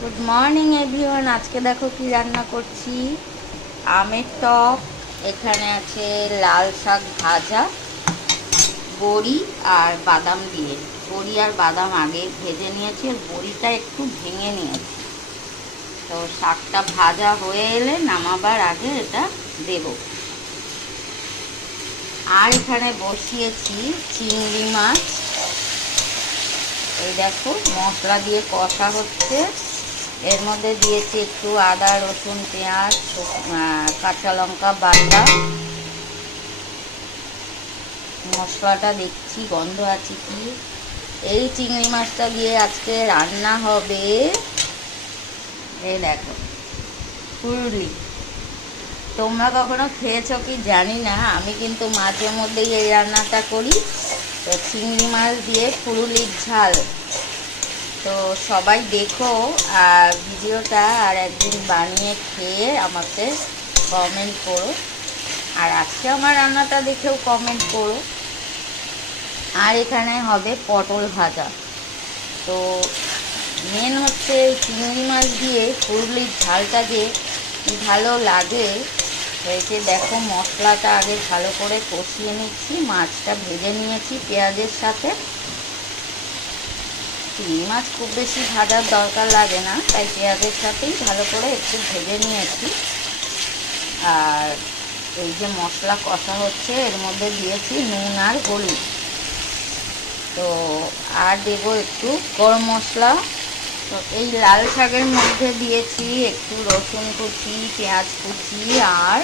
Good morning everyone. আজকে দেখো কি রান্না করছি। আমের টক, এখানে আছে লাল শাক ভাজা, বড়ি আর বাদাম দিয়ে। বড়ি আর বাদাম আগে ভেজে নিয়েছি আর বড়িটা একটু ভেঙে নিয়েছি। তো শাকটা ভাজা হয়ে এলে নামাবার আগে এটা দেব। আর এখানে বসিয়েছি চিংড়ি মাছ। এই দেখো মশলা দিয়ে কষা হচ্ছে। এর মধ্যে দিয়েছি একটু আদা রসুন পেঁয়াজ কাঁচা লঙ্কা বাটা। মশলাটা দেখছি গন্ধ আছে কি। এই চিংড়ি মাছটা দিয়ে আজকে রান্না হবে, এই দেখো, ফুললি। তোমরা কখনো খেয়েছো কি জানি না, আমি কিন্তু মাঝে মধ্যেই এই রান্নাটা করি। তো চিংড়ি মাছ দিয়ে ফুলুলির ঝাল। তো সবাই দেখো ভিডিওটা, আর একদিন বানিয়ে খেয়ে আমাকে কমেন্ট করো। আর আজকে আমার রান্নাটা দেখেও কমেন্ট করো। আর এখানে হবে পটল ভাজা। তো মেন হচ্ছে চিংড়ি মাছ দিয়ে ফুলুলির ঝালটা যে কি ভালো লাগে। হয়েছে দেখো, মশলাটা আগে ভালো করে কষিয়ে নিচ্ছি, মাছটা ভেজে নিয়েছি পেঁয়াজের সাথে। চিংড়ি মাছ খুব বেশি ভাজার দরকার লাগে না, তাই পেঁয়াজের সাথেই ভালো করে একটু ভেজে নিয়েছি। আর এই যে মশলা কষা হচ্ছে, এর মধ্যে দিয়েছি নুন আর হলুদ। তো আর দেবো একটু গরম মশলা। তো এই লাল শাকের মধ্যে দিয়েছি একটু রসুন কুচি, পেঁয়াজ কুচি আর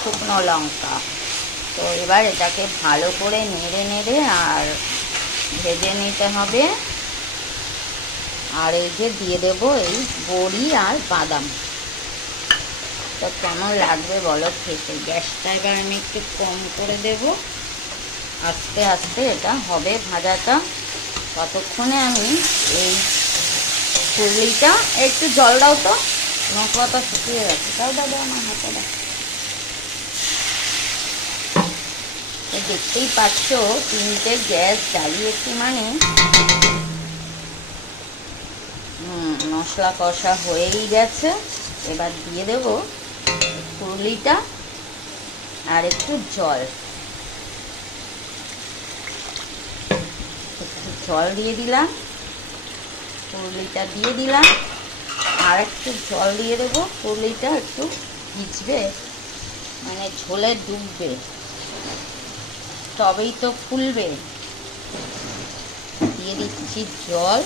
শুকনো লঙ্কা। তো এবার এটাকে ভালো করে নেড়ে নেড়ে আর ভেজে নিতে হবে। আর এই যে দিয়ে দেবো এই বড়ি আর বাদাম। তো কেমন লাগবে বলো খেতে। গ্যাসটা এবার আমি একটু কম করে দেব। আস্তে আস্তে এটা হবে ভাজাটা। ততক্ষণে আমি এই ফুলটা, একটু জল দাও তো, মশলাটা শুকিয়ে গেছে। দাও দাও দাও, আমার হাতে দাও। তো দেখতেই পাচ্ছ তিনটে গ্যাস জ্বালিয়েছি, মানে মশলা কষা হয়েই গেছে। এবার দিয়ে দেব ফুলুলিটা আর একটু জল। একটু জল দিয়ে দিলাম, ফুলুলিটা দিয়ে দিলাম, আর একটু জল দিয়ে দেবো। ফুলুলিটা একটু ভিজবে, মানে ঝোলে ডুববে, তবেই তো ফুলবে। দিয়ে দিচ্ছি জল।